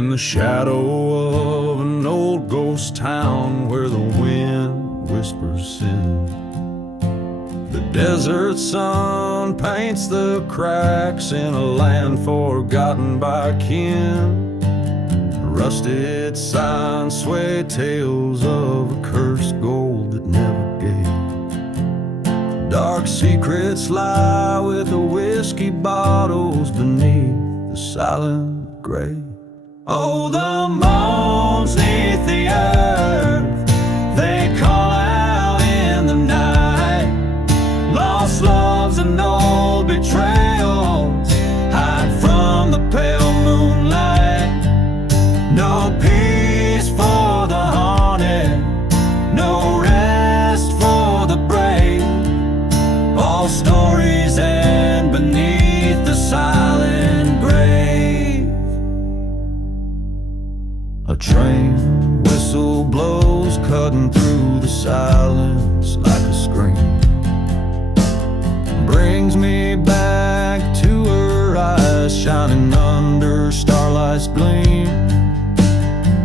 In the shadow of an old ghost town where the wind whispers sin, the desert sun paints the cracks in a land forgotten by kin. Rusted signs sway tales of a cursed gold that never gave. Dark secrets lie with the whiskey bottles beneath the silent grave. Oh, the moans neath the earth, they call out in the night. Lost loves and old betrayals hide from the pale moonlight. No peace for the haunted, no rest for the brave. All stories end beneath the silent grave. A train whistle blows, cutting through the silence like a scream. Brings me back to her eyes, shining under starlight's gleam.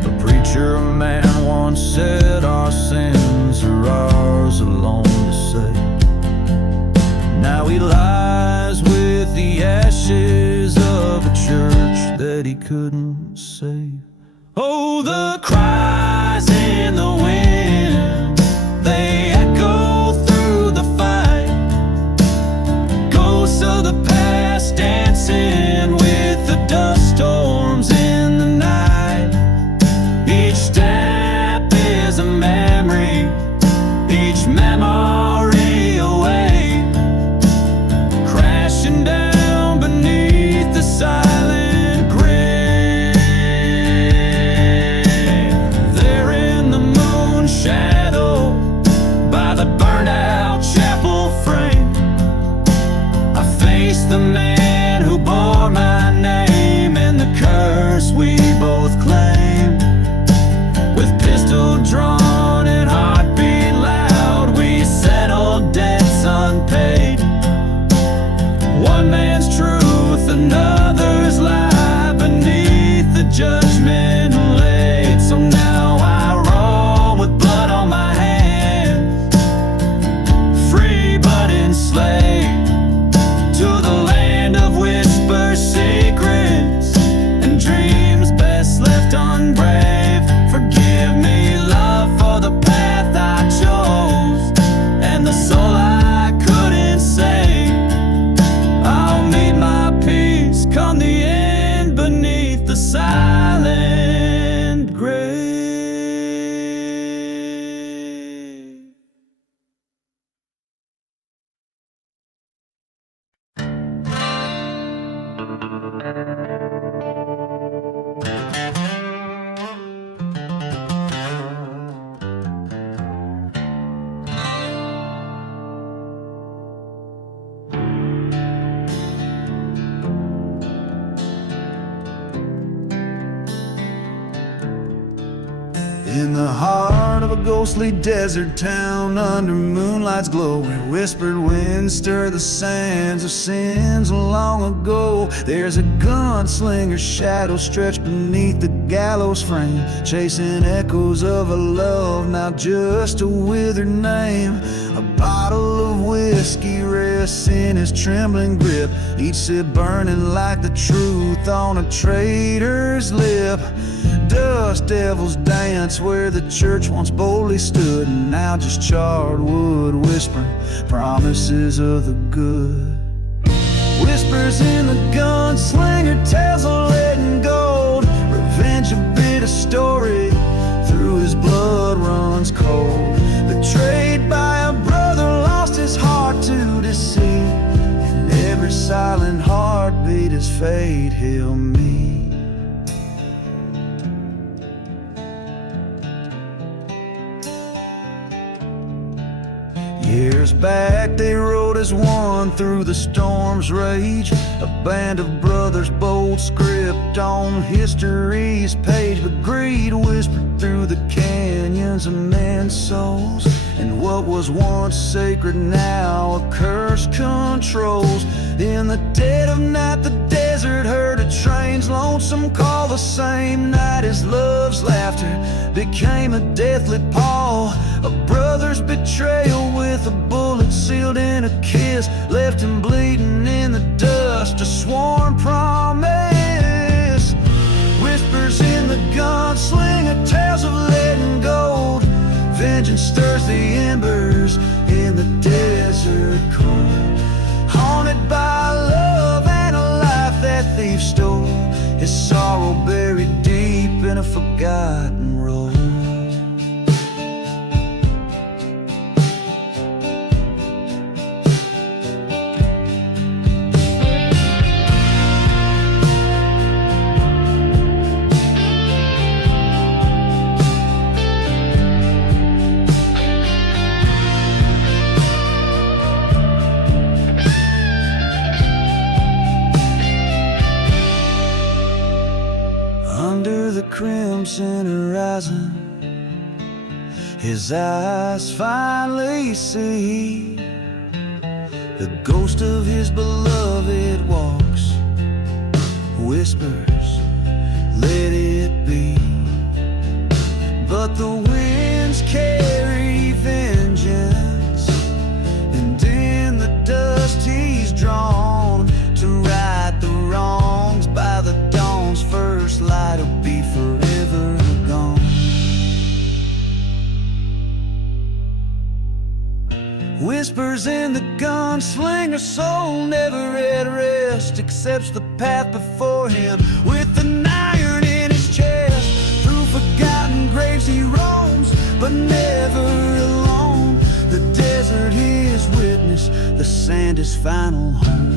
A preacher man once said our sins are ours alone to say. Now he lies with the ashes of a church that he couldn't save. Oh, the cries in the wind, they echo through the fight. Ghosts of the past dancing with the dust storms in the night. Each step is a memory, each memory away, crashing down beneath the silent grave. There in the moon shadow, by the burned out chapel frame, I face the man who bore my name and the curse we both claim. With pistol drawn and heartbeat loud, we settled debts unpaid. One man's truth, another's lie, beneath the judgment laid. So now I roll with blood on my hands, free but enslaved, to the land of whisper secrets and dreams best left unbrave. Forgive me, love, for the path I chose and the soul I couldn't save. I'll meet my peace come the end beneath the silent grave. In the heart of a ghostly desert town, under moonlight's glow, where whispered winds stir the sands of sins long ago, there's a gunslinger shadow stretched beneath the gallows frame, chasing echoes of a love now just a withered name. A bottle of whiskey rests in his trembling grip, each sip burning like the truth on a traitor's lip. Dust devils dance where the church once boldly stood, and now just charred wood whispering promises of the good. Whispers in the gunslinger tells of lead and gold, revenge a bitter story, through his blood runs cold. Betrayed by a brother, lost his heart to deceit, and every silent heartbeat is fate he'll meet. Years back they rode as one through the storm's rage, a band of brothers, bold script on history's page. But greed whispered through the canyons of men's souls, and what was once sacred now a curse controls. In the dead of night the desert heard a train's lonesome call. The same night as love's laughter became a deathly pall. A brother's betrayal with a bullet sealed in a kiss left him bleeding in the dust, a sworn promise. Whispers in the gunslinger, tales of lead and gold. Vengeance stirs the embers in the desert cold. Haunted by love and a life that thief stole, his sorrow buried deep in a forgotten road. Crimson horizon, his eyes finally see the ghost of his beloved walks, whispers, let it be. But the winds carry vengeance, and in the dust he's drawn to right the wrongs. By the dawn's first light he'll be forever gone. Whispers in the gunslinger, soul never at rest, accepts the path before him with an iron in his chest. Through forgotten graves he roams, but never alone. The desert his witness, the sand his final home.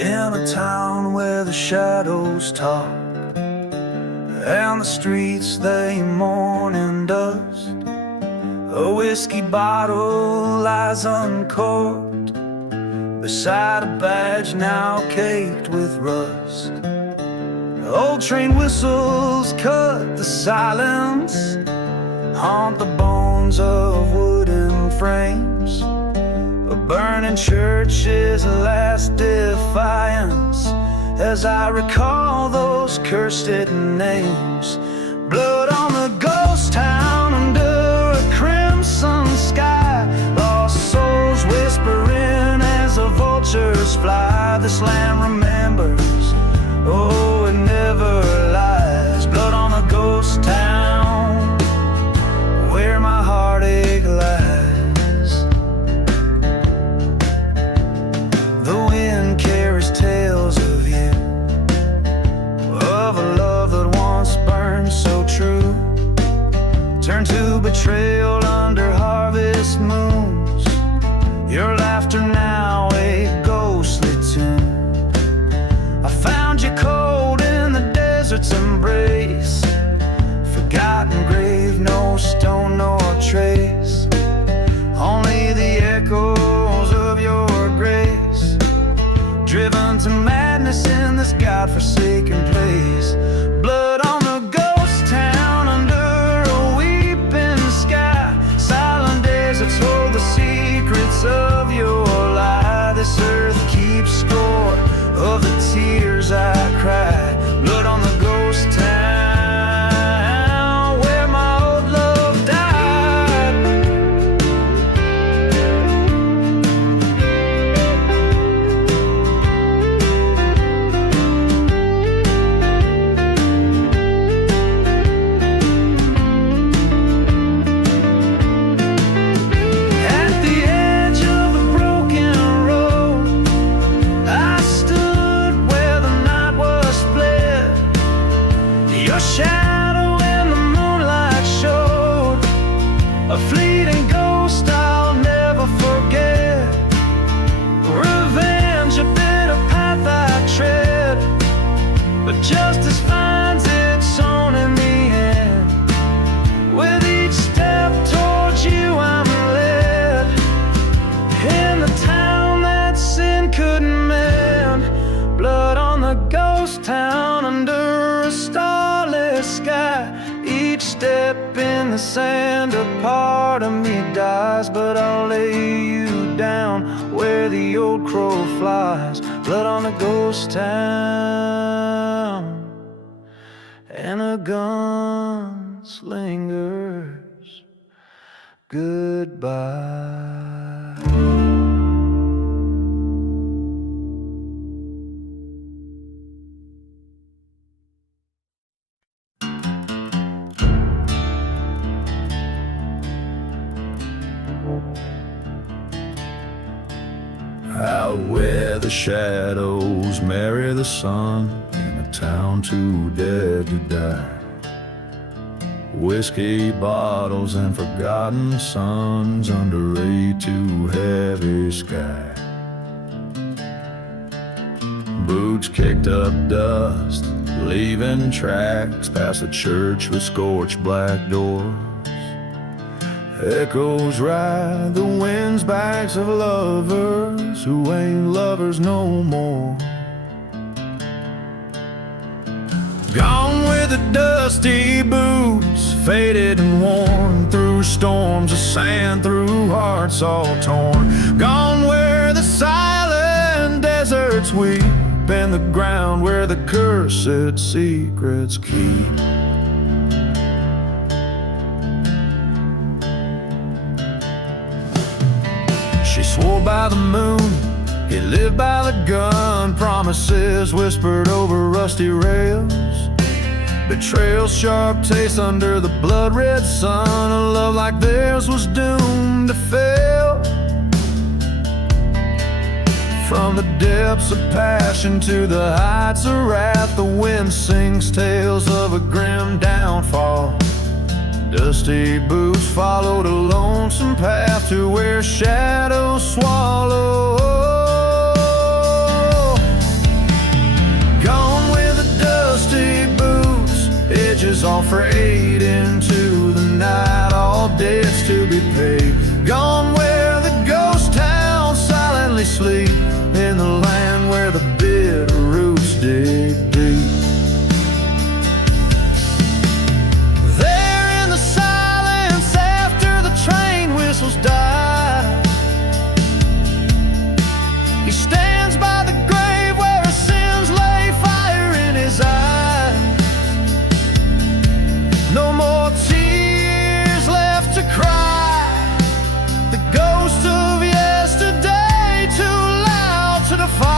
In a town where the shadows talk and the streets they mourn in dust, a whiskey bottle lies uncorked beside a badge now caked with rust. Old train whistles cut the silence, haunt the bones of wooden frames. A burning church is a last defiance as I recall those cursed names. Blood on the ghost town under a crimson sky, lost souls whispering as the vultures fly. This land remembers, oh it never lies. Blood on the ghost town where my heartache lies. Tales of you, of a love that once burned so true, turned to betrayal under harvest moons. Your laughter now a ghostly tune. I found you cold in the desert's embrace, forgotten grave, no stone nor trace, only the echoes of your grace, driven to madness in this godforsaken place. Blood on the ghost town under a weeping sky, silent deserts hold the secrets of your lie. This earth keeps score of the tears I cried. Blood on the ghost town where my old love died. the sand, a part of me dies, but I'll lay you down where the old crow flies. Blood on a ghost town and a gunslinger's goodbye. Out where the shadows marry the sun, in a town too dead to die. Whiskey bottles and forgotten sons under a too heavy sky. Boots kicked up dust, leaving tracks past the church with scorched black doors. Echoes ride the wind's backs of lovers who ain't lovers no more. Gone with the dusty boots, faded and worn through storms of sand, through hearts all torn. Gone where the silent deserts weep, and the ground where the cursed secrets keep. She swore by the moon, he lived by the gun. Promises whispered over rusty rails, betrayal's sharp taste under the blood-red sun. A love like theirs was doomed to fail. From the depths of passion to the heights of wrath, the wind sings tales of a grim downfall. Dusty boots followed a lonesome path to where shadows swallow. Gone with the dusty boots, edges all frayed into the night, all debts to be paid. Gone where the ghost towns silently sleep, in the land where the bitter roots dig deep. Die. He stands by the grave where his sins lay, fire in his eyes. No more tears left to cry. The ghost of yesterday, too loud to defy.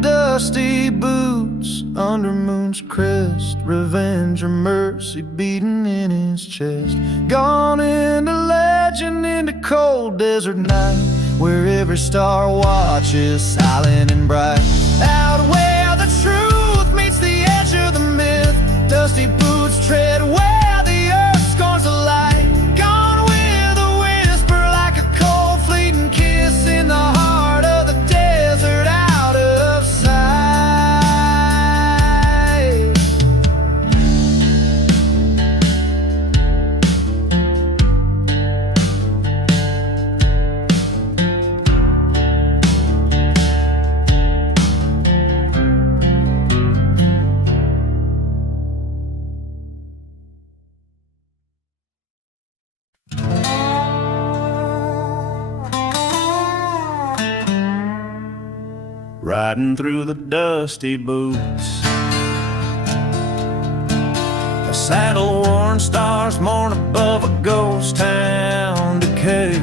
Dusty boots under moon's crest, revenge or mercy beating in his chest. Gone into legend, into cold desert night, where every star watches silent and bright. Out where the truth meets the edge of the myth, dusty boots tread where the earth scorns the light. Gone with a whisper like a cold fleeting kiss in the heart of the desert, out of sight. Riding through the dusty boots, a saddle-worn stars mourn above a ghost town decay.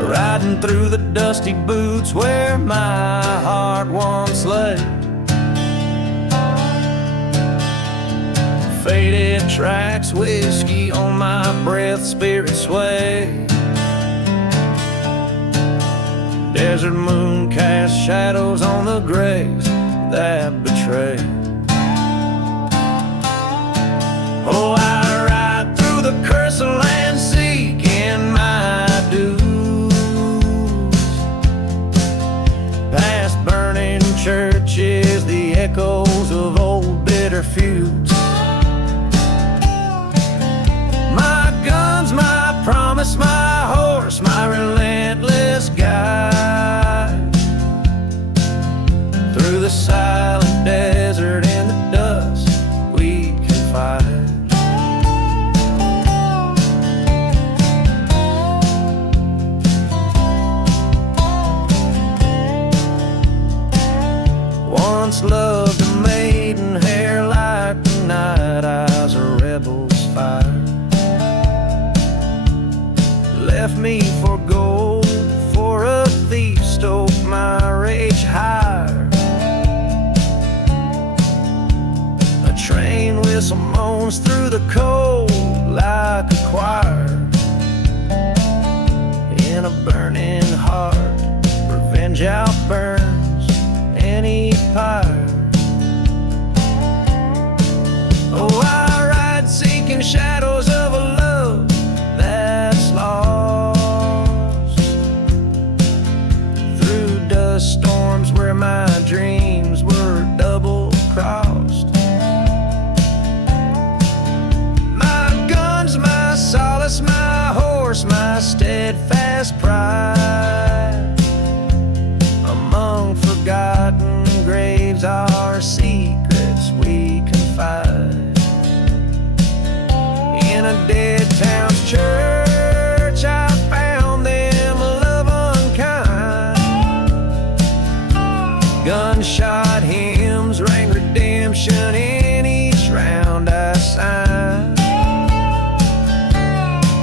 Riding through the dusty boots where my heart once lay. Faded tracks, whiskey on my breath, spirit sway. Desert moon casts shadows on the graves that betray. Oh, I ride through the cursed land seeking my dues, train whistle moans through the cold like a choir. In a burning heart, revenge outburns any pyre. Oh, I ride seeking shadows of a love that's lost, through dust storms where my dreams were double-crossed. My gun's my solace, my horse, my steadfast pride. Among forgotten graves are secrets we confide. In a dead town's church I found them love unkind. Gunshot hymns rang redemption in each round I signed.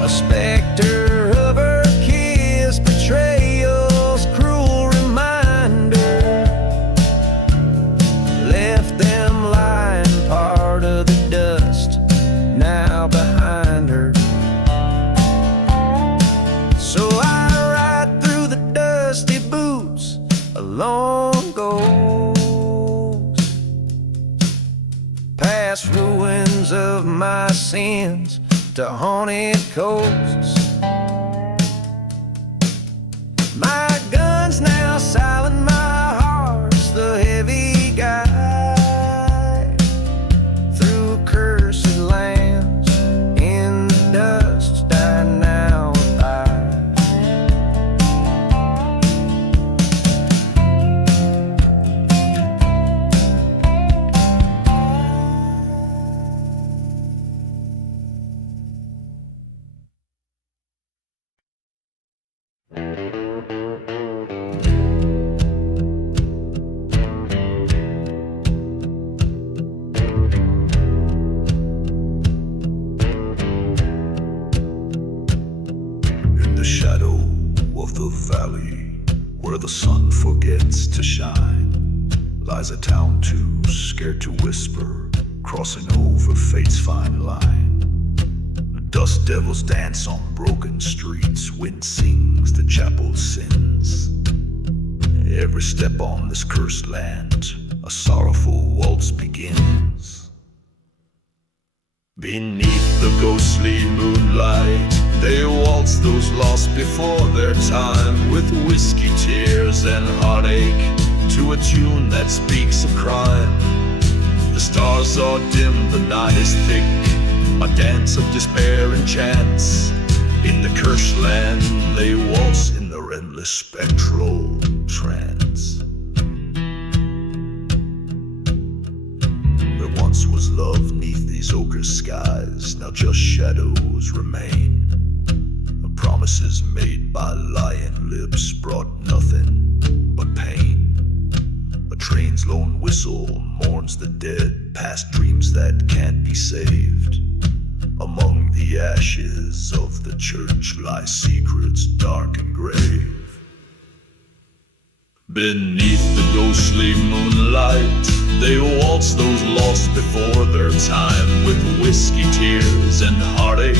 A specter of her kiss, betrayal's cruel reminder, left them lying part of the dust now behind her. So I ride through the dusty boots along ghost, past ruins of my sins to haunted coasts. My gun's now silent, my heart's the heavy guide through cursed lands. In the dust I now abide. In the shadow of the valley, where the sun forgets to shine, lies a town too scared to whisper, crossing over fate's fine line. Dust devils dance on broken streets, wind sings the chapel's sins. Every step on this cursed land, a sorrowful waltz begins. Beneath the ghostly moonlight, they waltz those lost before their time, with whiskey tears and heartache, to a tune that speaks of crime. The stars are dim, the night is thick, a dance of despair and chance. In the cursed land they waltz in their endless spectral trance. There once was love neath these ochre skies, now just shadows remain. The promises made by lying lips brought nothing but pain. A train's lone whistle mourns the dead, past dreams that can't be saved. Among the ashes of the church lie secrets dark and grave. Beneath the ghostly moonlight, they waltz those lost before their time, with whiskey tears and heartache,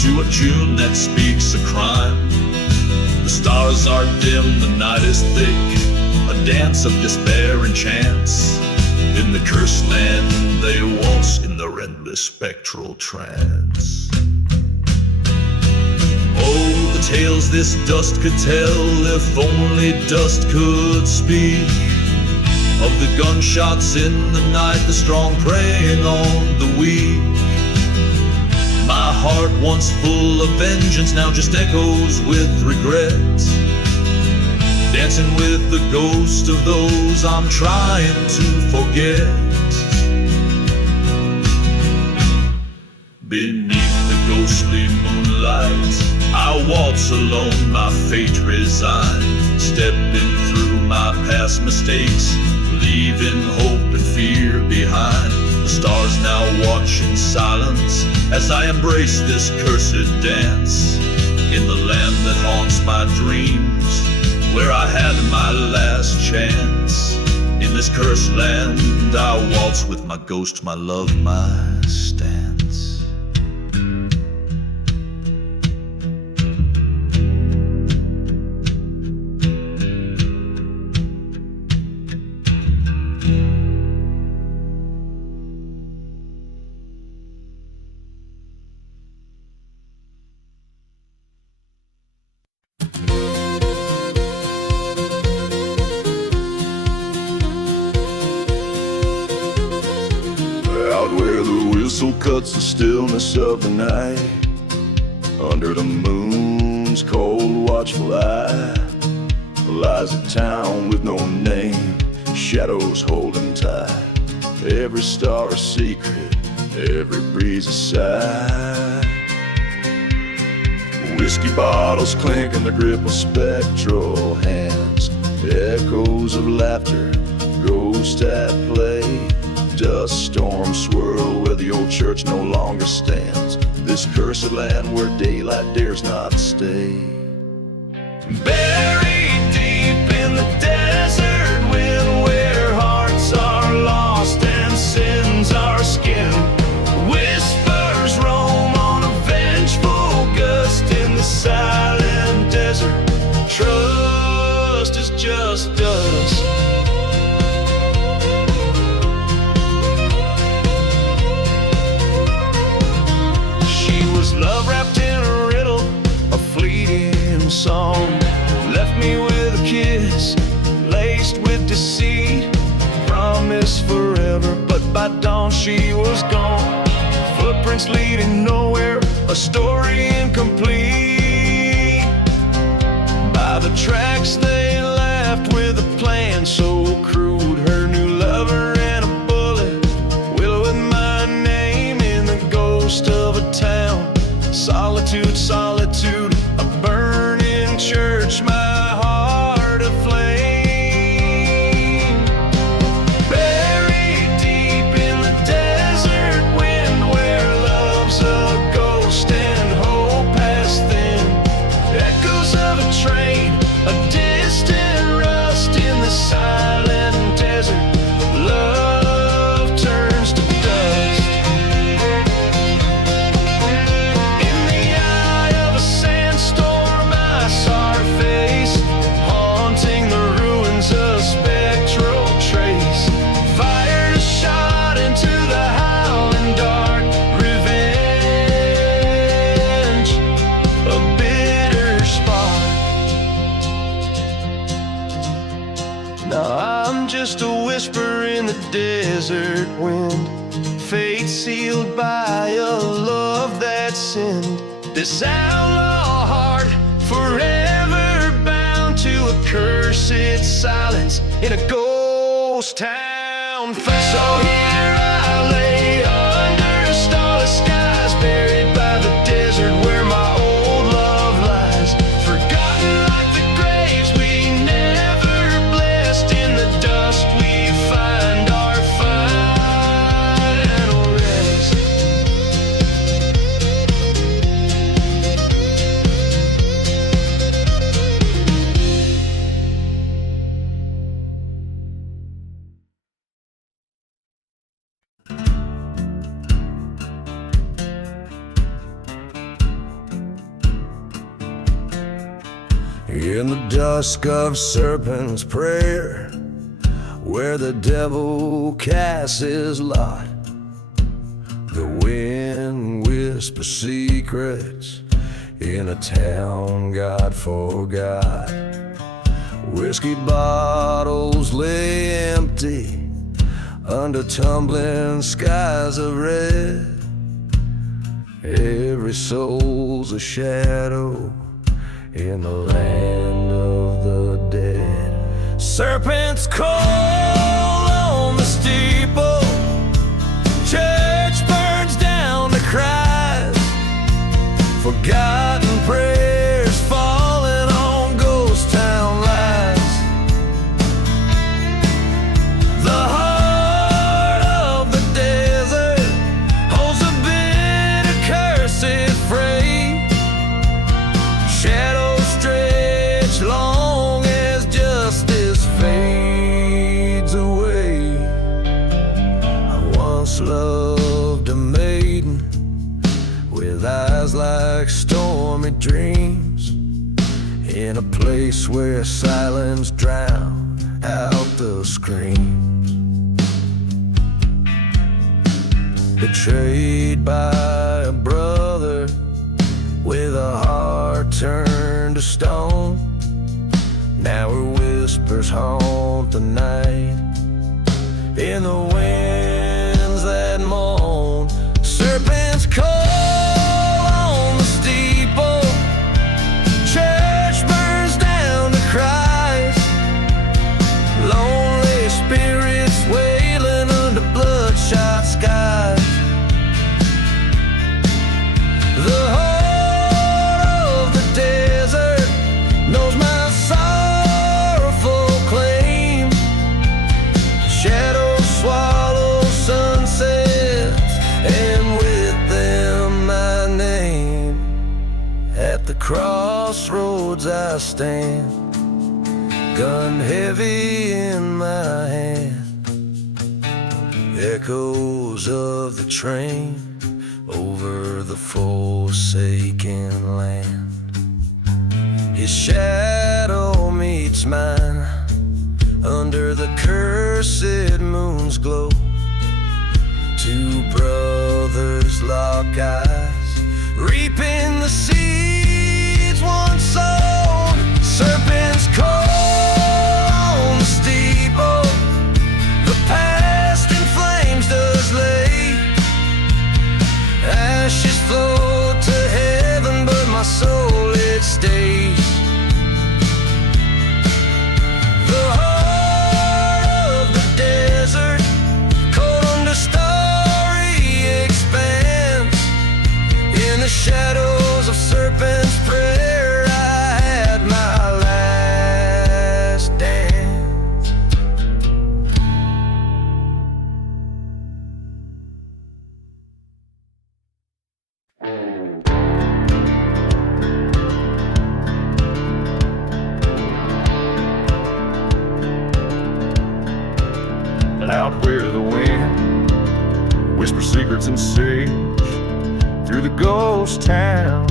to a tune that speaks of crime. The stars are dim, the night is thick, a dance of despair and chance. In the cursed land they waltz in their endless spectral trance. Oh, the tales this dust could tell, if only dust could speak, of the gunshots in the night, the strong preying on the weak. My heart once full of vengeance now just echoes with regret, dancing with the ghost of those I'm trying to forget. Beneath the ghostly moonlight, I waltz alone, my fate resigned, stepping through my past mistakes, leaving hope and fear behind. The stars now watch in silence as I embrace this cursed dance, in the land that haunts my dreams, where I had my last chance. In this cursed land, I'll waltz with my ghost, my love, my stance. Out where the whistle cuts the stillness of the night, under the moon's cold watchful eye, lies a town with no name, shadows holding tight. Every star a secret, every breeze a sigh. Whiskey bottles clink in the grip of spectral hands, echoes of laughter, ghosts at play. Dust storms swirl where the old church no longer stands, this cursed land where daylight dares not stay. Buried deep in the desert wind, where hearts are lost and sins are skinned, whispers roam on a vengeful gust in the silent desert. Trust is just dust. Love wrapped in a riddle, a fleeting song, left me with a kiss, laced with deceit, promised forever, but by dawn she was gone. Footprints leading nowhere, a story incomplete. By the tracks they left with a plan so crude, her new lover and a bullet, willowing my name in the ghost of a town. Solitude, solitude, a burning church, my heart aflame. Buried deep in the desert wind, where love's a ghost and hope has thinned. Echoes of a train, a distant rust in the silent desert. Love turns to dust. Just a whisper in the desert wind, fate sealed by a love that sinned. This outlaw heart forever bound to a cursed silence in a ghost town found. So here I lay under starless skies, buried by the desert where my old love lies, forgotten like the graves we never blessed. In the dust we find our final rest. In the dusk of serpent's prayer, where the devil casts his lot, the wind whispers secrets in a town God forgot. Whiskey bottles lay empty under tumbling skies of red. Every soul's a shadow in the land of the dead. Serpents call on the steeple, church burns down the cries, forgotten prayers falling on ghost town lies. The heart of the desert holds a bitter cursed freight. Shadows stretch long as justice fades away. loved a maiden with eyes like stormy dreams, in a place where silence drowned out the screams. Betrayed by a brother with a heart turned to stone, now her whispers haunt the night in the winds that moan. Serpents call on the steeple, church burns down to Christ, lonely spirits wailing under bloodshot skies. The heart of the desert knows my sorrowful claim. Shadows swallow sunsets, and with them my name. At the crossroads I stand, gun heavy in my hand. Echoes of the train over the forsaken land. His shadow meets mine under the cursed moon's glow. Two brothers lock eyes, reaping the seeds once sown. Serpents call on the steeple, the past in flames does lay. Ashes float to heaven, but my soul it stays. The heart of the desert, cold under starry expanse. In the shadows of serpent's prayer, I had my last dance. Out where the wind whispers secrets and sage, through the ghost town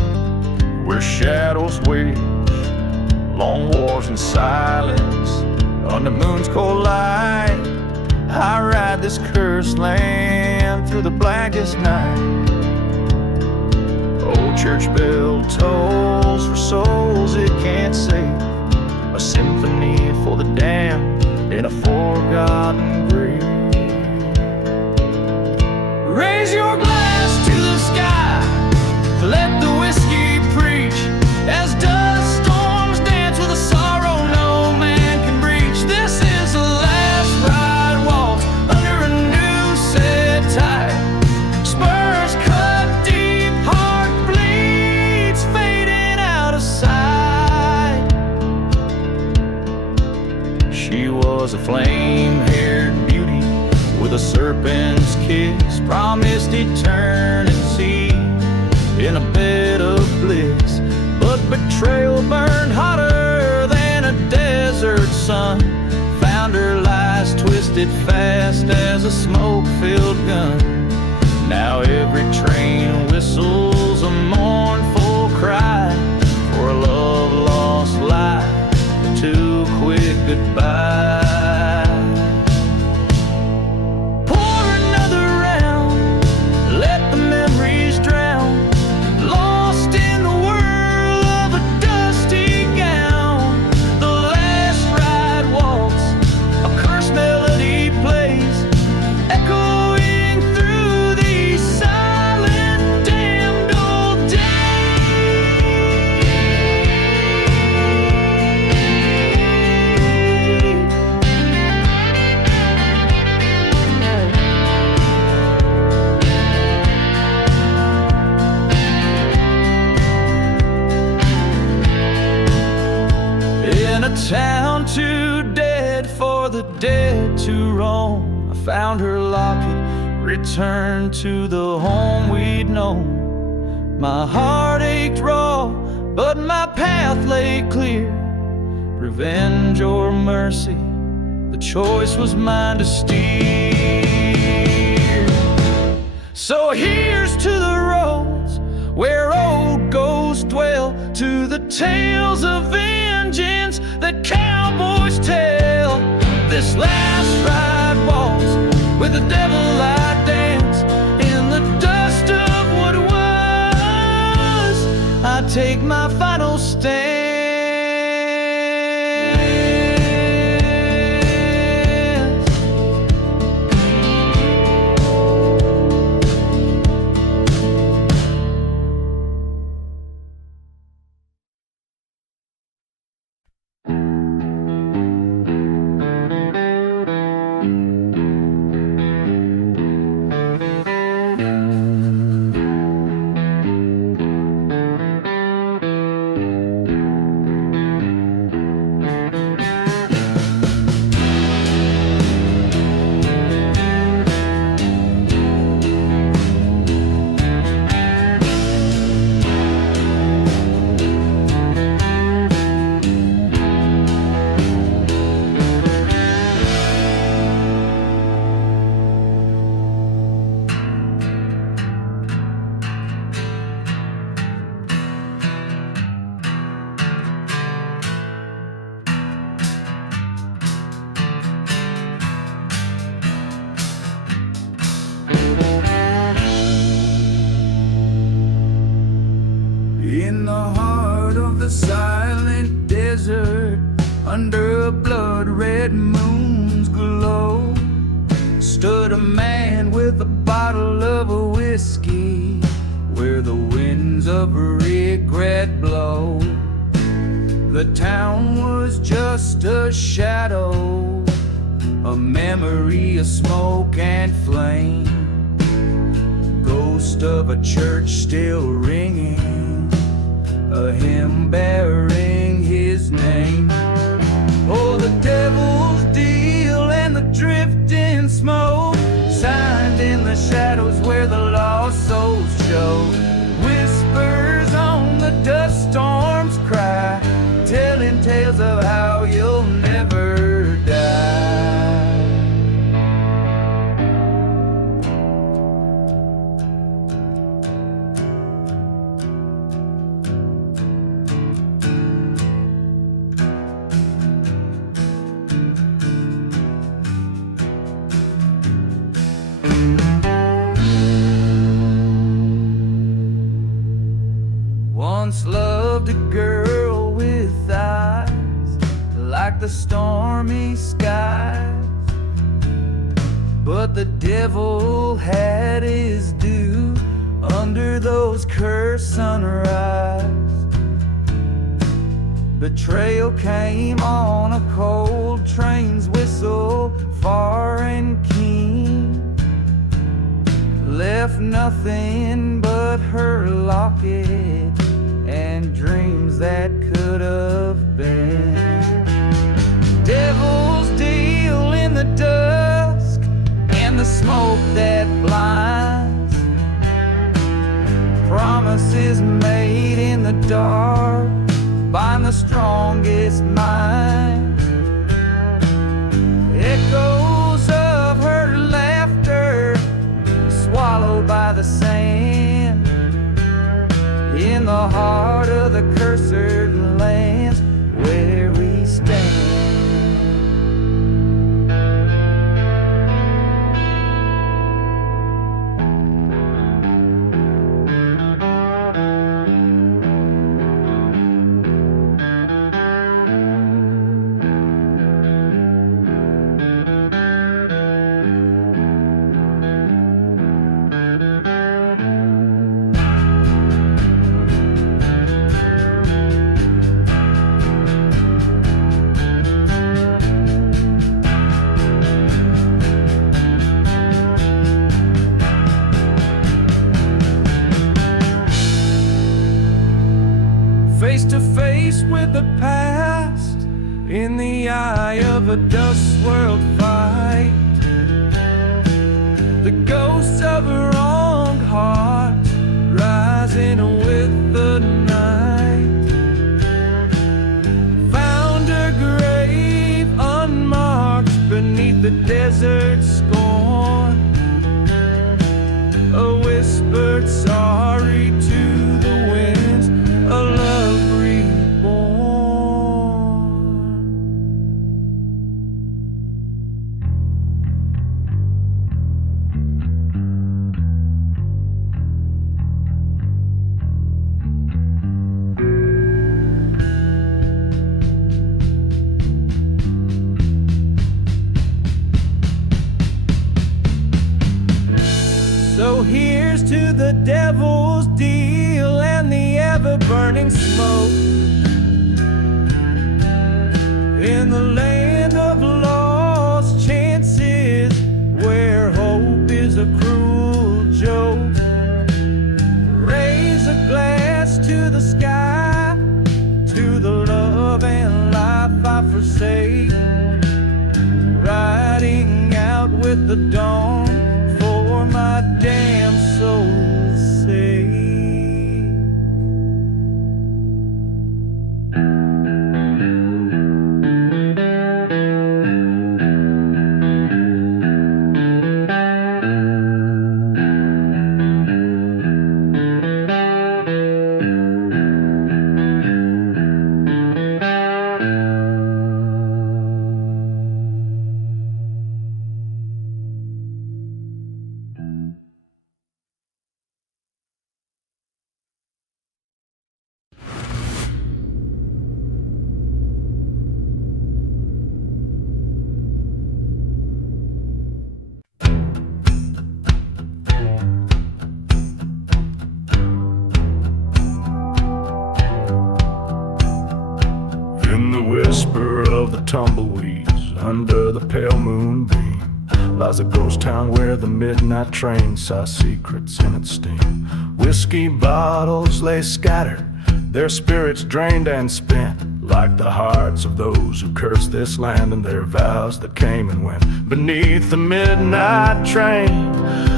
where shadows wage, long wars in silence on the moon's cold light. I ride this cursed land through the blackest night. Old church bell tolls for souls it can't save, a symphony for the damned in a forgotten grave. Raise your glass to the sky, let the whiskey preach, as dust storms dance with a sorrow no man can reach. This is the last ride waltz under a new set tide. Spurs cut deep, heart bleeds, fading out of sight. She was a flame-haired beauty with a serpent's kiss, promised eternity in a bed of bliss. But betrayal burned hotter than a desert sun, found her lies twisted fast as a smoke-filled gun. Now every train whistles a mournful cry for a love lost life, too quick goodbye. Town too dead for the dead to roam. I found her locket, returned to the home we'd known. My heart ached raw, but my path lay clear. Revenge or mercy, the choice was mine to steer. So here's to the roads where old ghosts dwell, to the tales of vengeance that cowboys tell. This last ride walks with the devil I dance in the dust of what was. I take my final stand. In the heart of the silent desert, under a blood-red moon's glow, stood a man with a bottle of a whiskey, where the winds of regret blow. The town was just a shadow, a memory of smoke and flame, ghost of a church still ringing, a hymn bearing his name. Oh, the devil's deal and the drifting smoke, signed in the shadows where the lost souls show. Whispers on the dust storms cry, telling tales of how you'll never die. Once loved a girl with eyes like the stormy skies, but the devil had his due under those cursed sunrise. Betrayal came on a cold train's whistle, far and keen, left nothing but her locket and dreams that could have been. Devil's deal in the dusk and the smoke that blinds, promises made in the dark by the strongest minds. Echoes of her laughter swallowed by the sand, in the heart of the cursed lands where we stand. Face to face with the past, in the eye of a dust-swirled fight, the ghosts of a wrong heart rising with the night. Found her grave unmarked beneath the desert scorn, a whispered sorry to the winds, a love reborn. So here's to the devil's deal and the ever-burning smoke. In the land of lost chances, where hope is a cruel joke, raise a glass to the sky, to the love and life I forsake, riding out with the dawn for my damn soul's sake. In the whisper of the tumbleweeds, under the pale moonbeam, lies a ghost town where the midnight train saw secrets in its steam. Whiskey bottles lay scattered, their spirits drained and spent, like the hearts of those who cursed this land and their vows that came and went. Beneath the midnight train,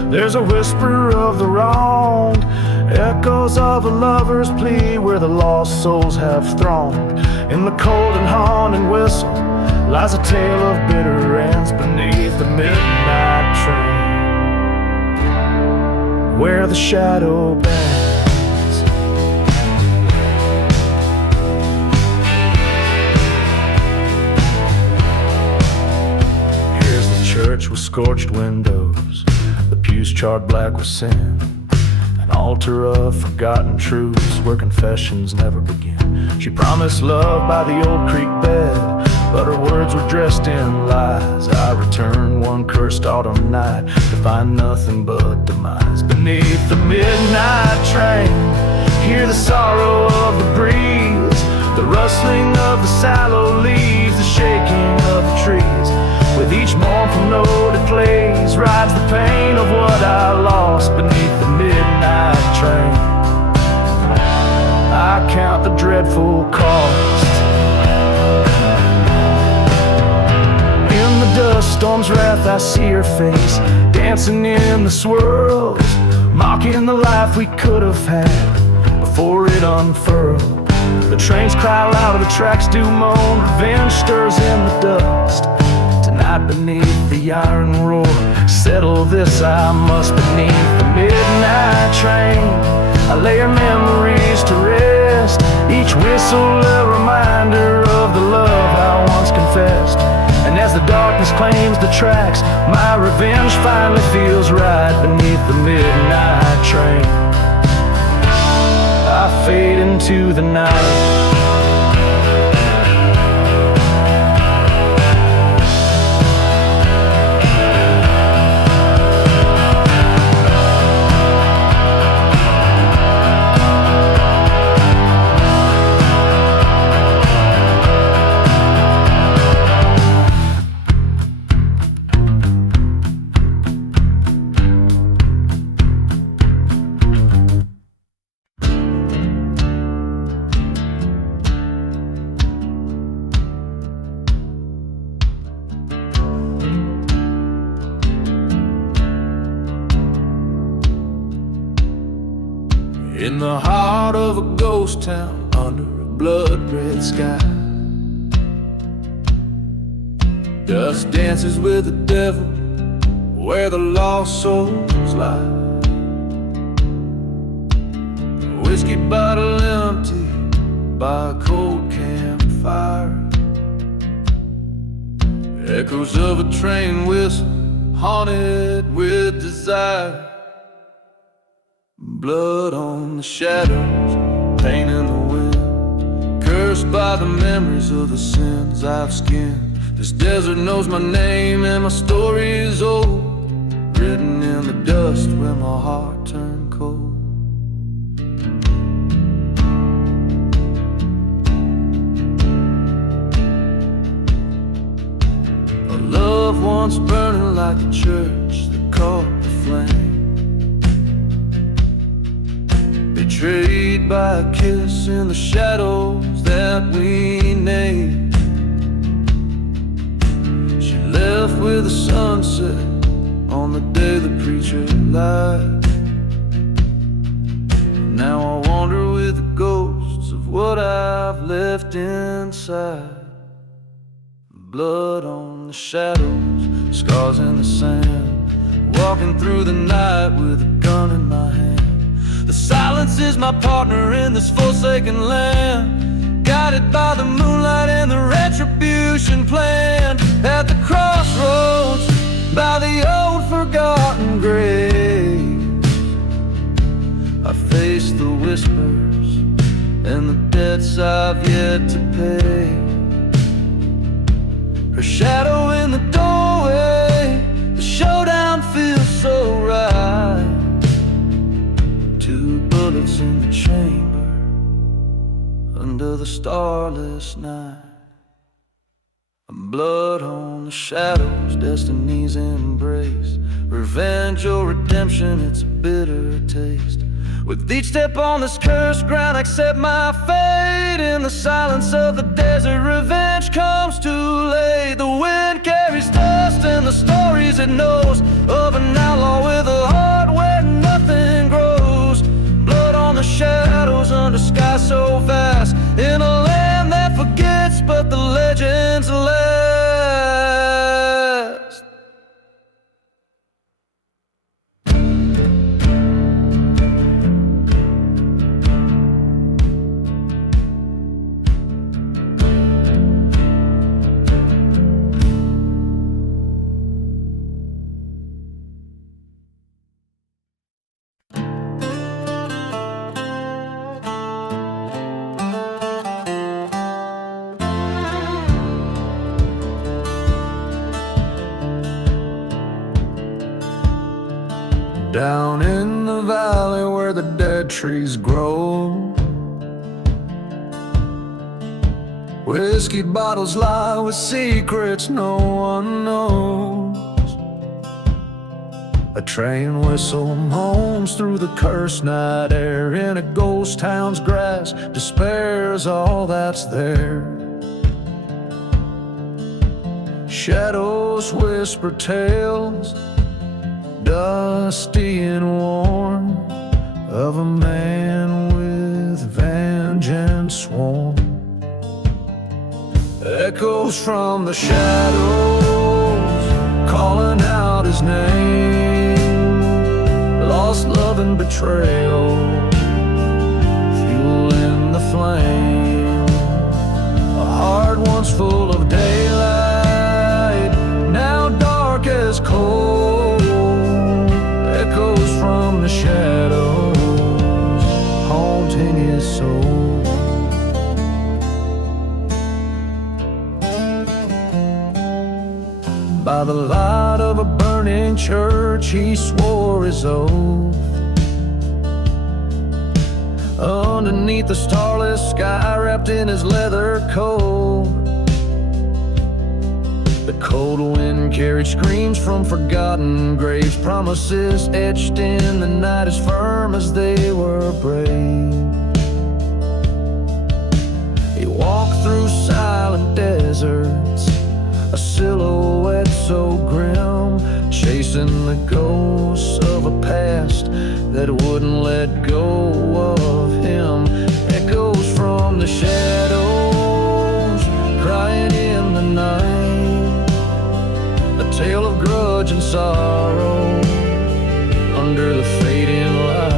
there's a whisper of the wronged, echoes of a lover's plea where the lost souls have thronged. In the cold and haunting whistle lies a tale of bitter ends beneath the midnight train, where the shadow bends. Here's the church with scorched windows, the pews charred black with sin, an altar of forgotten truths where confessions never begin. She promised love by the old creek bed, but her words were dressed in lies. I returned one cursed autumn night to find nothing but demise. Beneath the midnight train, hear the sorrow of the breeze, the rustling of the sallow leaves, the shaking of the trees. With each mournful note it plays, rides the pain of what I lost beneath the midnight train. I count the dreadful cost. In the dust storm's wrath I see her face, dancing in the swirls, mocking the life we could have had before it unfurled. The trains cry loud, the tracks do moan, revenge stirs in the dust. Tonight beneath the iron roar, settle this I must. Beneath the midnight train, I lay her memories to rest, each whistle a reminder of the love I once confessed. And as the darkness claims the tracks, my revenge finally feels right beneath the midnight train. I fade into the night. In the heart of a ghost town under a blood-red sky, dust dances with the devil where the lost souls lie. whiskey bottle empty by a cold campfire. Echoes of a train whistle haunted with desire. Blood on the shadows, pain in the wind, cursed by the memories of the sins I've skinned. This desert knows my name and my story is old, written in the dust where my heart turned cold. A love once burning like a church that caught the flame, betrayed by a kiss in the shadows that we named. She left with the sunset on the day the preacher lied. Now I wander with the ghosts of what I've left inside. Blood on the shadows, scars in the sand, walking through the night with a gun in my hand. The silence is my partner in this forsaken land, guided by the moonlight and the retribution plan. At the crossroads, by the old forgotten graves, I face the whispers and the debts I've yet to pay. Her shadow in the doorway, the showdown feels so right. Two bullets in the chamber under the starless night. Blood on the shadows, destiny's embrace. Revenge or redemption, it's a bitter taste. With each step on this cursed ground, I accept my fate. In the silence of the desert, revenge comes too late. The wind carries dust and the stories it knows of an outlaw with a heart where nothing grows. Blood on the shadows under sky so vast, in a land that forgets but the legends last. Down in the valley where the dead trees grow, whiskey bottles lie with secrets no one knows. A train whistle moans through the cursed night air. In a ghost town's grass, despair's all that's there. Shadows whisper tales, dusty and worn, of a man with vengeance sworn. Echoes from the shadows, calling out his name. Lost love and betrayal, fuel in the flame. A heart once full of daylight, now dark as coal. Echoes from the shadows, haunting his soul. By the light of a burning church, he swore his oath. Underneath the starless sky, wrapped in his leather coat, the cold wind carried screams from forgotten graves, promises etched in the night as firm as they were brave. He walked through silent deserts, a silhouette so grim, chasing the ghosts of a past that wouldn't let go of him. Echoes from the shadows, crying in the night, a tale of grudge and sorrow under the fading light.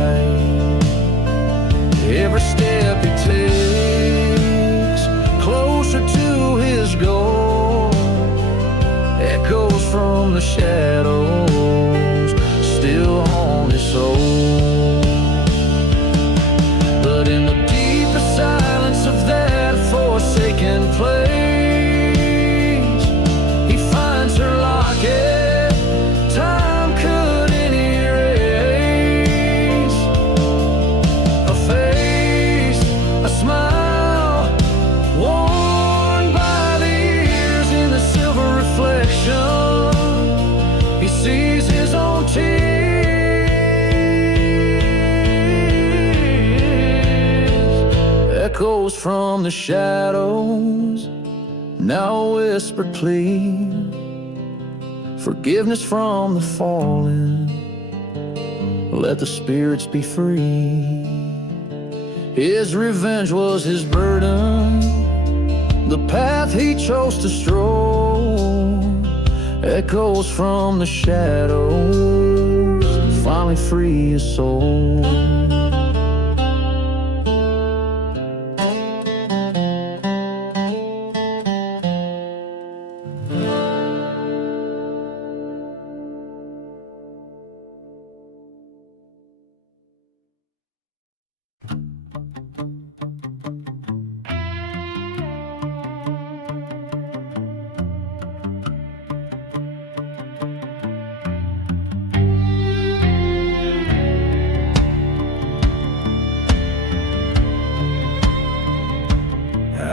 from the shadows, now a whispered plea, forgiveness from the fallen, let the spirits be free. His revenge was his burden, the path he chose to stroll. Echoes from the shadows finally free his soul.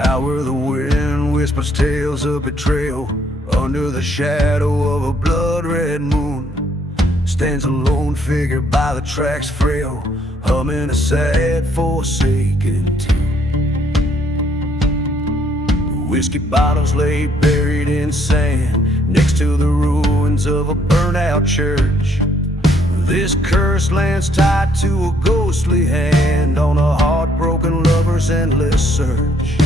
Out where the wind whispers tales of betrayal, under the shadow of a blood-red moon, stands a lone figure by the tracks frail, humming a sad forsaken tune. Whiskey bottles lay buried in sand next to the ruins of a burnt-out church. This cursed land's tied to a ghostly hand on a heartbroken lover's endless search.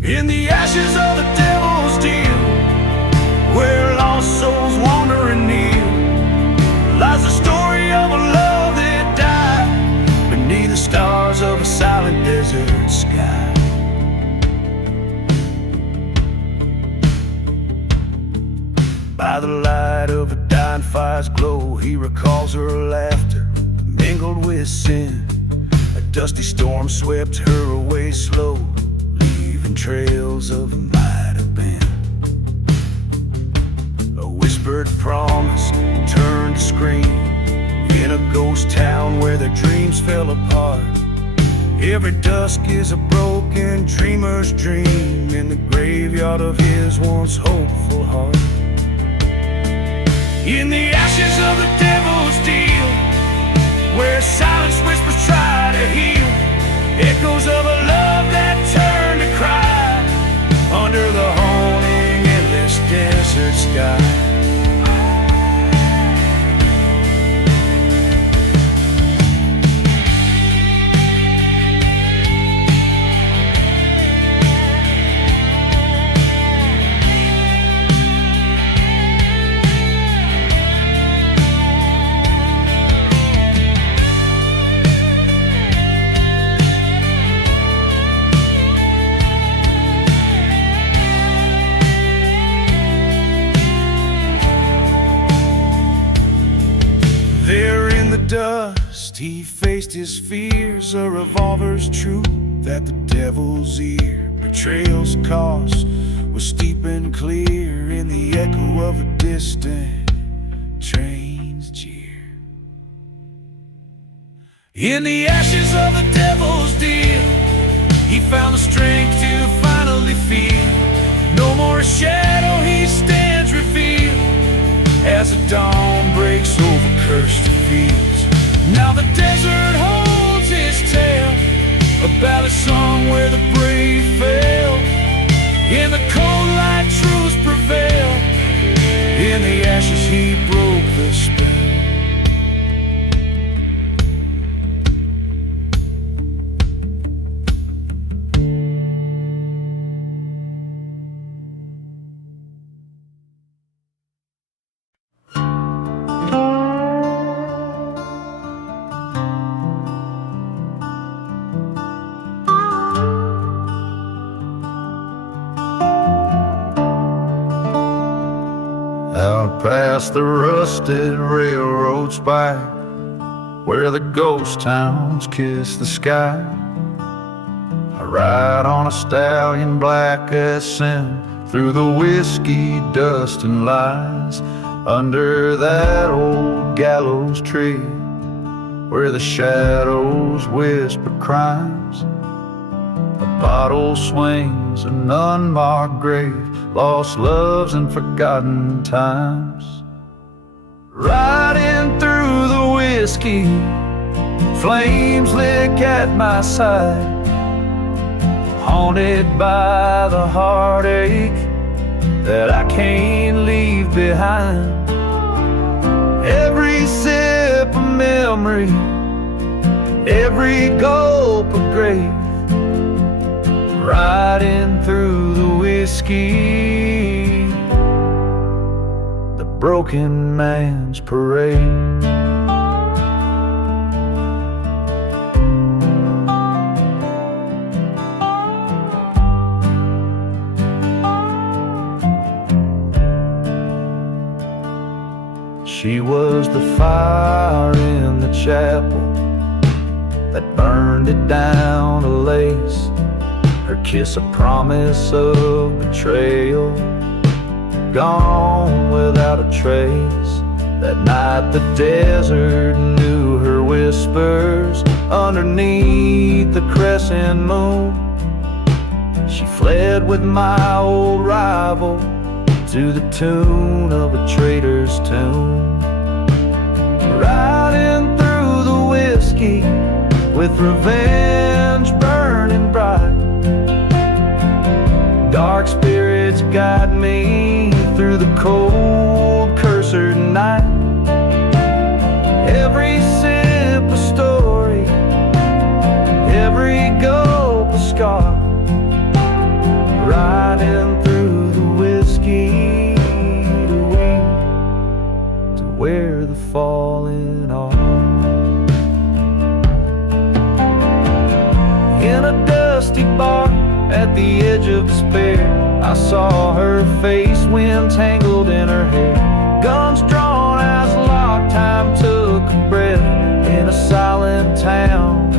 In the ashes of the devil's deal, where lost souls wander and kneel, lies the story of a love that died beneath the stars of a silent desert sky. By the light of a dying fire's glow, he recalls her laughter mingled with sin. A dusty storm swept her away slow, leaving trails of might have been. A whispered promise turned to scream in a ghost town where their dreams fell apart. Every dusk is a broken dreamer's dream in the graveyard of his once hopeful heart. In the ashes of the devil's deal, where silence whispers try to heal, echoes of a love that turned to cry under the haunting endless desert sky. Dust, he faced his fears, a revolver's truth at the devil's ear. Betrayal's cost was steep and clear in the echo of a distant train's jeer. In the ashes of the devil's deal, he found the strength to finally feel no more a shadow, he stands revealed as the dawn breaks over cursed fields. Now the desert holds his tale, a ballad song where the brave fail. In the cold light truths prevail, in the ashes he broke the spell. Out past the rusted railroad spike, where the ghost towns kiss the sky, I ride on a stallion black as sin through the whiskey dust and lies, under that old gallows tree where the shadows whisper crimes. A bottle swings, an unmarked grave, lost loves and forgotten times. Riding through the whiskey, flames lick at my side, haunted by the heartache that I can't leave behind. Every sip of memory, every gulp of grave, riding through the whiskey, the broken man's parade. She was the fire in the chapel that burned it down to lace. Her kiss a promise of betrayal, gone without a trace. That night the desert knew her whispers underneath the crescent moon. She fled with my old rival to the tune of a traitor's tune, riding through the whiskey with revenge burning bright. Dark spirits guide me through the cold, cursed night. Every sip a story, every gulp a scar, riding through the whiskey to where the fallen are. In a dusty bar at the edge of despair, I saw her face, wind tangled in her hair. Guns drawn as locked, time took a breath. In a silent town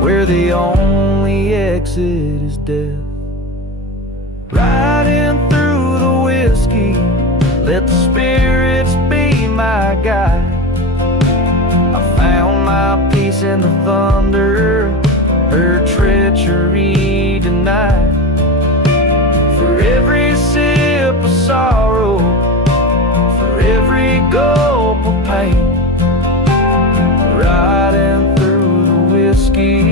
where the only exit is death. Riding through the whiskey, let the spirits be my guide. I found my peace in the thunder, her treachery denied. For every sip of sorrow, for every gulp of pain, riding through the whiskey,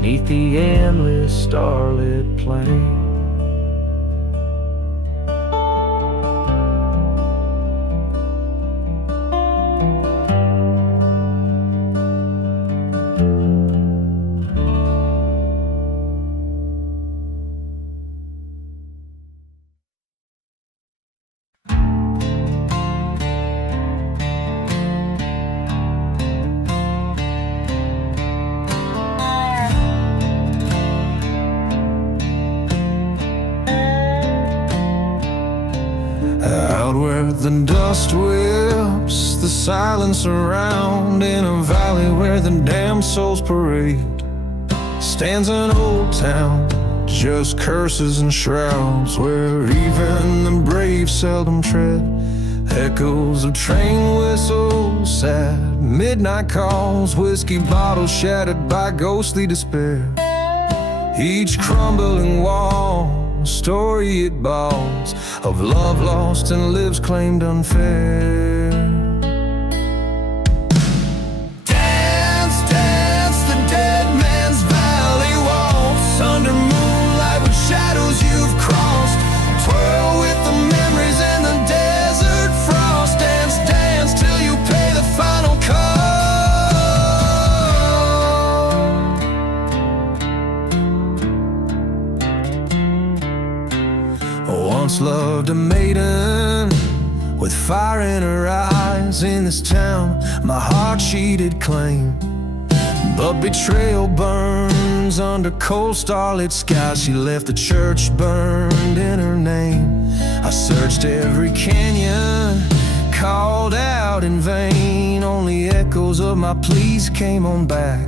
neath the endless starlit plain. Out where the dust whips, the silence around, in a valley where the damned souls parade, stands an old town, just curses and shrouds, where even the brave seldom tread. Echoes of train whistles, sad midnight calls, whiskey bottles shattered by ghostly despair. Each crumbling wall, a story it balls, of love lost and lives claimed unfair. Dance, dance, the dead man's valley waltz, under moonlight with shadows you've crossed. Twirl with the memories in the desert frost. Dance, dance till you pay the final cost. Once loved a maiden with fire in her eyes. In this town my heart she did claim, but betrayal burns under cold starlit skies. She left the church burned in her name. I searched every canyon, called out in vain. Only echoes of my pleas came on back.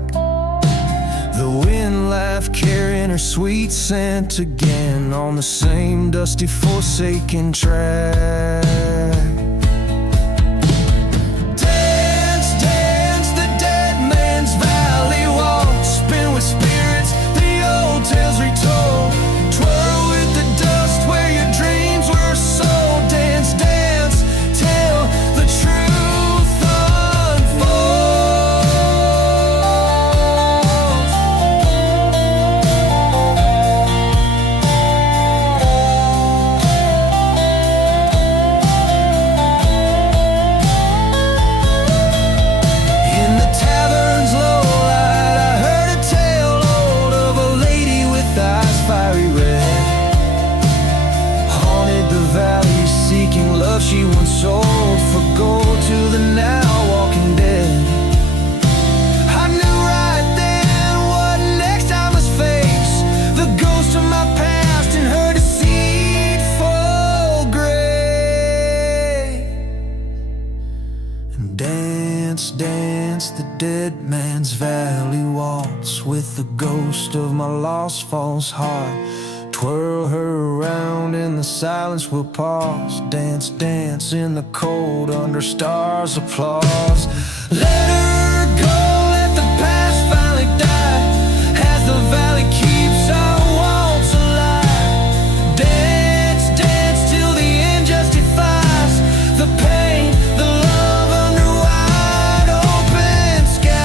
The wind laughed, carrying her sweet scent again on the same dusty forsaken track. Dance, dance, the dead man's valley waltz, spin with spirits, the old tales retold. Twirl with the dust where your dreams were sold. Dance, dance, till the truth unfolds. dance, dance the dead man's valley waltz with the ghost of my lost false heart. Twirl her around in the silence, we'll pause. Dance, dance in the cold under stars' applause. Let her go, let the past finally die, as the valley keeps our waltz alive. Dance, dance till the end justifies the pain, the love under wide open sky.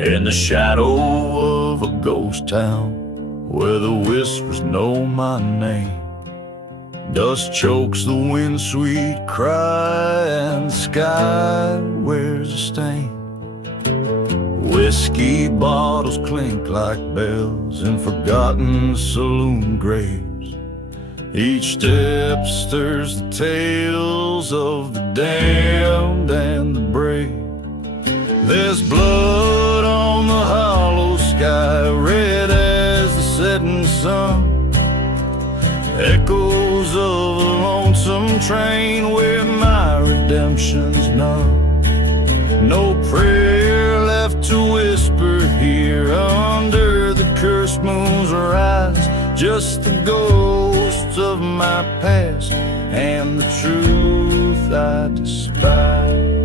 In the shadow of a ghost town, where the whispers know my name, dust chokes the wind, sweet cry, and the sky wears a stain. Whiskey bottles clink like bells in forgotten saloon graves. Each step stirs the tales of the damned and the brave. There's blood on the hollow sky, red as the setting sun. Echoes of a lonesome train where my redemption's none. No prayer left to whisper here under the cursed moon's rise. Just the ghosts of my past and the truth I despise.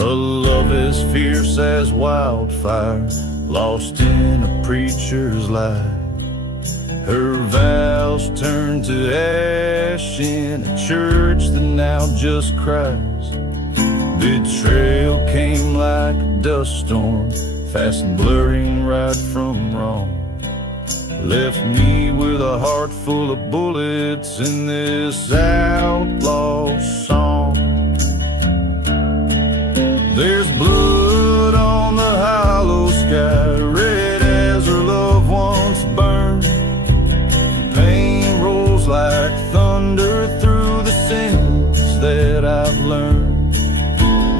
A love as fierce as wildfire, lost in a preacher's lie. Her vows turned to ash in a church that now just cries. Betrayal came like a dust storm, fast and blurring right from wrong. Left me with a heart full of bullets in this outlaw song. There's blood on the hollow sky, red as her loved ones burned. Pain rolls like thunder through the sins that I've learned.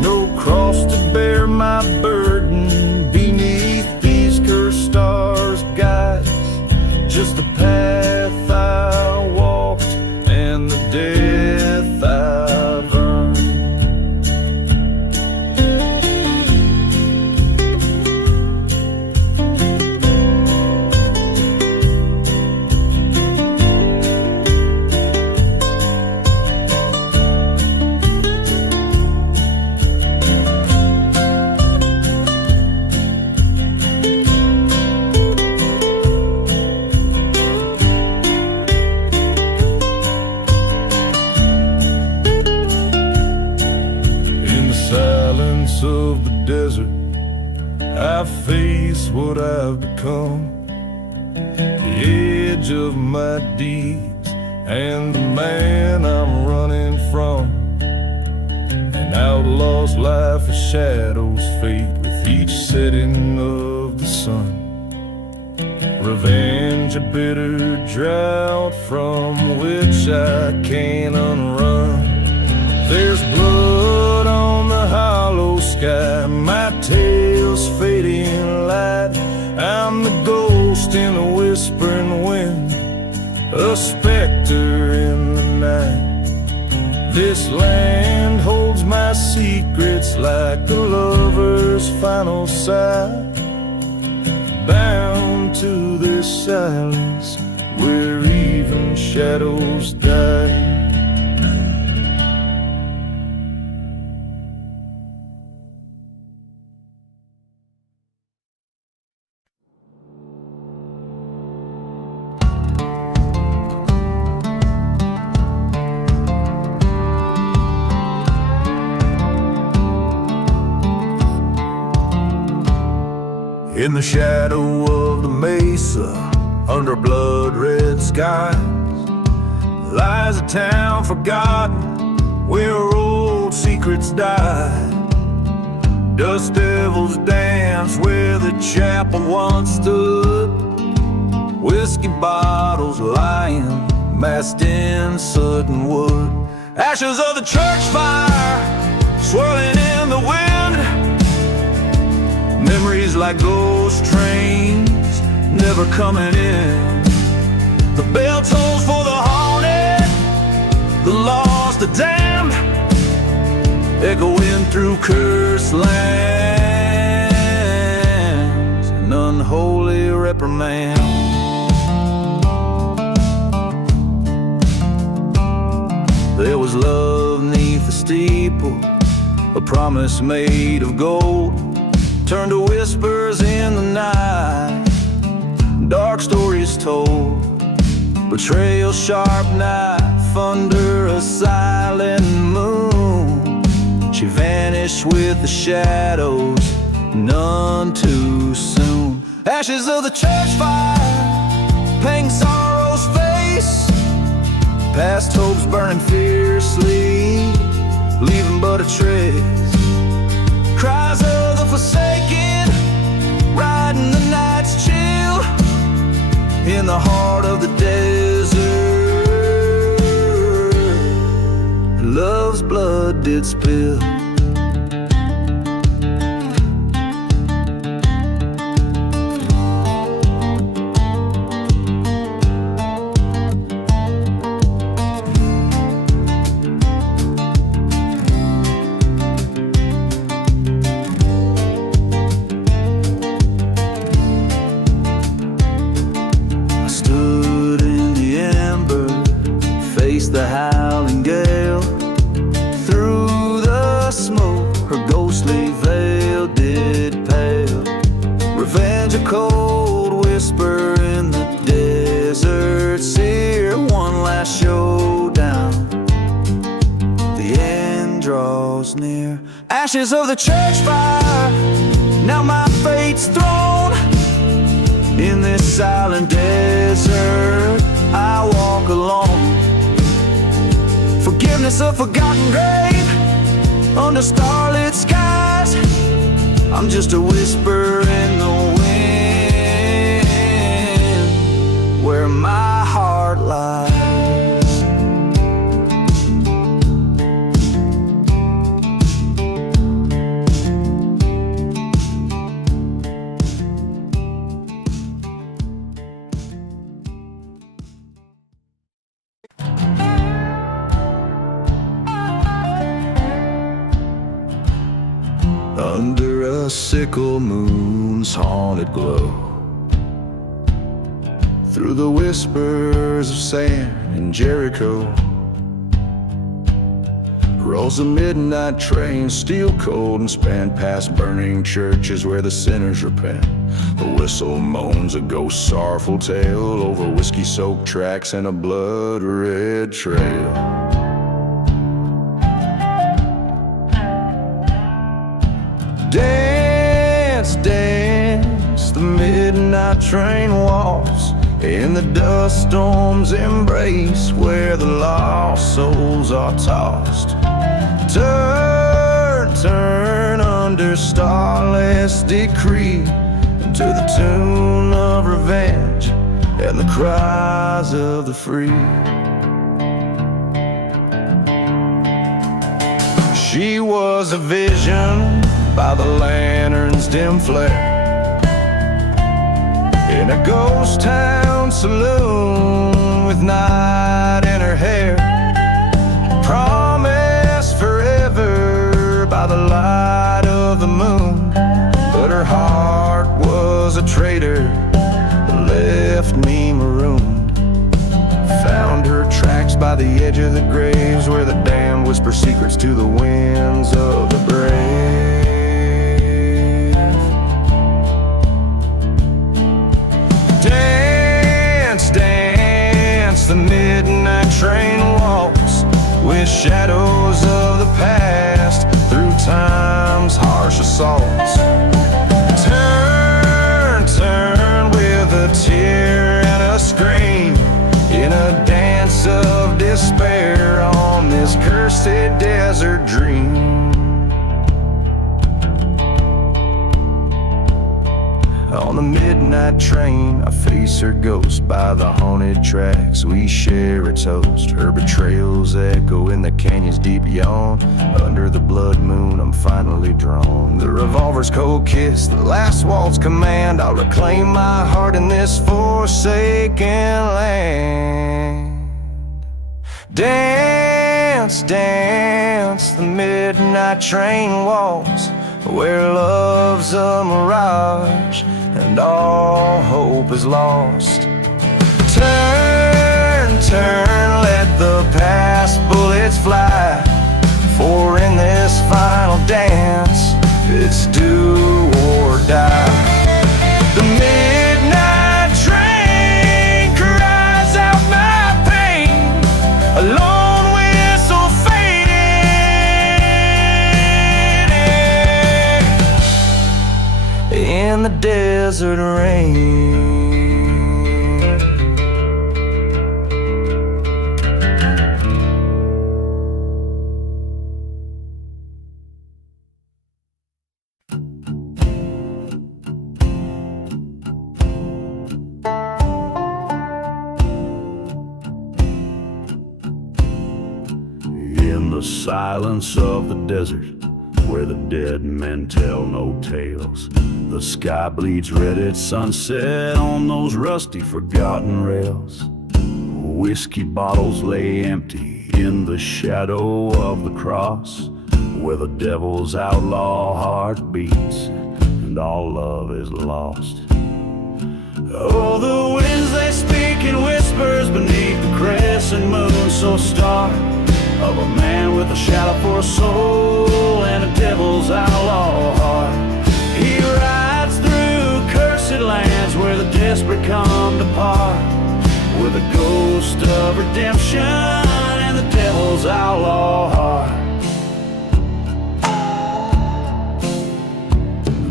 No cross to bear my burden beneath these cursed stars' guides. Just a path I walked and the death I've earned. Of the desert, I face what I've become, the edge of my deeds and the man I'm running from. An outlaw's life, a shadow's fate with each setting of the sun. Revenge, a bitter drought from which I can't unrun. There's blood on the hollow sky, my tale's fading light. I'm the ghost in a whispering wind, a specter in the night. This land holds my secrets like a lover's final sigh, bound to their silence where even shadows die. In the shadow of the mesa, under blood-red skies, lies a town forgotten where old secrets die. Dust devils dance where the chapel once stood. Whiskey bottles lying massed in sudden wood. Ashes of the church fire swirling in the wind. Memories like ghost trains never coming in. The bell tolls for the haunted, the lost, the damned, echoing through cursed lands, an unholy reprimand. There was love neath the steeple, a promise made of gold, turned to whispers in the night, dark stories told. Betrayal, sharp knife under a silent moon. She vanished with the shadows, none too soon. Ashes of the church fire, pain sorrow's face. Past hopes burning fiercely, leaving but a trace. Cries of the forsaken, riding the night's chill, in the heart of the desert. Love's blood did spill. The howling gale, through the smoke her ghostly veil did pale. Revenge, a cold whisper in the desert sear. One last showdown, the end draws near. Ashes of the church fire, now my fate's thrown. In this silent desert I walk alone. Forgiveness, a forgotten grave, under starlit skies. I'm just a whisper in the wind, where my heart lies. Under a sickle moon's haunted glow, through the whispers of sand in Jericho, rolls a midnight train, steel cold and span past burning churches where the sinners repent. The whistle moans a ghost sorrowful tale over whiskey-soaked tracks and a blood-red trail. Dance, dance, the midnight train walks in the dust storm's embrace, where the lost souls are tossed. Turn, turn under starless decree, to the tune of revenge and the cries of the free. She was a vision by the lantern's dim flare, in a ghost town saloon with night in her hair. Promised forever by the light of the moon, but her heart was a traitor that left me marooned. Found her tracks by the edge of the graves, where the damned whisper secrets to the winds of the brave. Dance, dance, the midnight train walks with shadows of the past, through time's harsh assaults. Turn, turn with a tear and a scream, in a dance of despair on this cursed desert dream. midnight train, I face her ghost by the haunted tracks. We share a toast, her betrayals echo in the canyon's deep yawn. Under the blood moon, I'm finally drawn. The revolver's cold kiss, the last waltz command. I'll reclaim my heart in this forsaken land. Dance, dance, the midnight train waltz, where love's a mirage and all hope is lost. Turn, turn, let the past bullets fly, for in this final dance, it's do or die. The midnight train cries out my pain, a lone whistle fading in the desert rain. In the silence of the desert, where the dead men tell no tales, the sky bleeds red at sunset on those rusty, forgotten rails. Whiskey bottles lay empty in the shadow of the cross, where the devil's outlaw heart beats and all love is lost. Oh, the winds they speak in whispers beneath the crescent moon so stark, of a man with a shadow for a soul and a devil's outlaw heart. He rides through cursed lands where the desperate come to part, with a ghost of redemption and the devil's outlaw heart.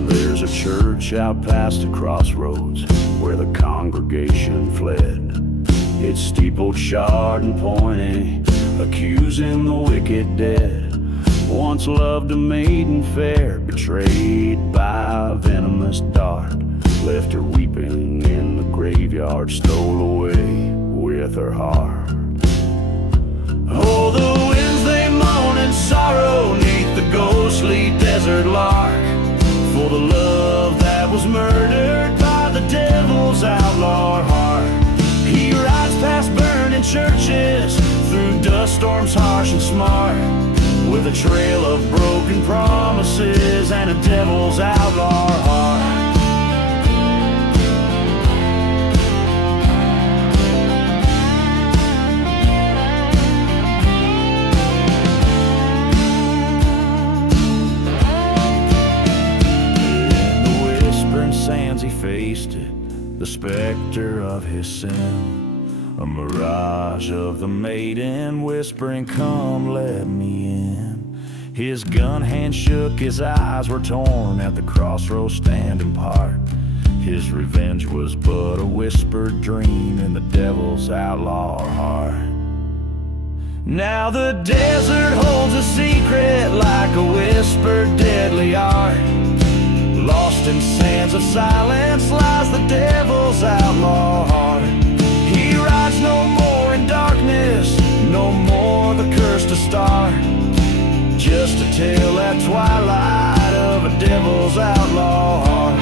There's a church out past the crossroads where the congregation fled, its steeple charred and pointy, accusing the wicked dead. Once loved a maiden fair, betrayed by a venomous dart, left her weeping in the graveyard, stole away with her heart. Oh, the winds they moan in sorrow neath the ghostly desert lark, for the love that was murdered by the devil's outlaw heart. He rides past burning churches, through dust storms harsh and smart, with a trail of broken promises and a devil's outlaw heart. In the whispering sands he faced it, the specter of his sin, a mirage of the maiden whispering, come let me in. His gun hand shook, his eyes were torn, at the crossroads standing apart. His revenge was but a whispered dream in the devil's outlaw heart. Now the desert holds a secret like a whispered deadly art. Lost in sands of silence lies the devil's outlaw heart. He rides no more in darkness, no more the curse to start, just to tell that twilight of a devil's outlaw heart.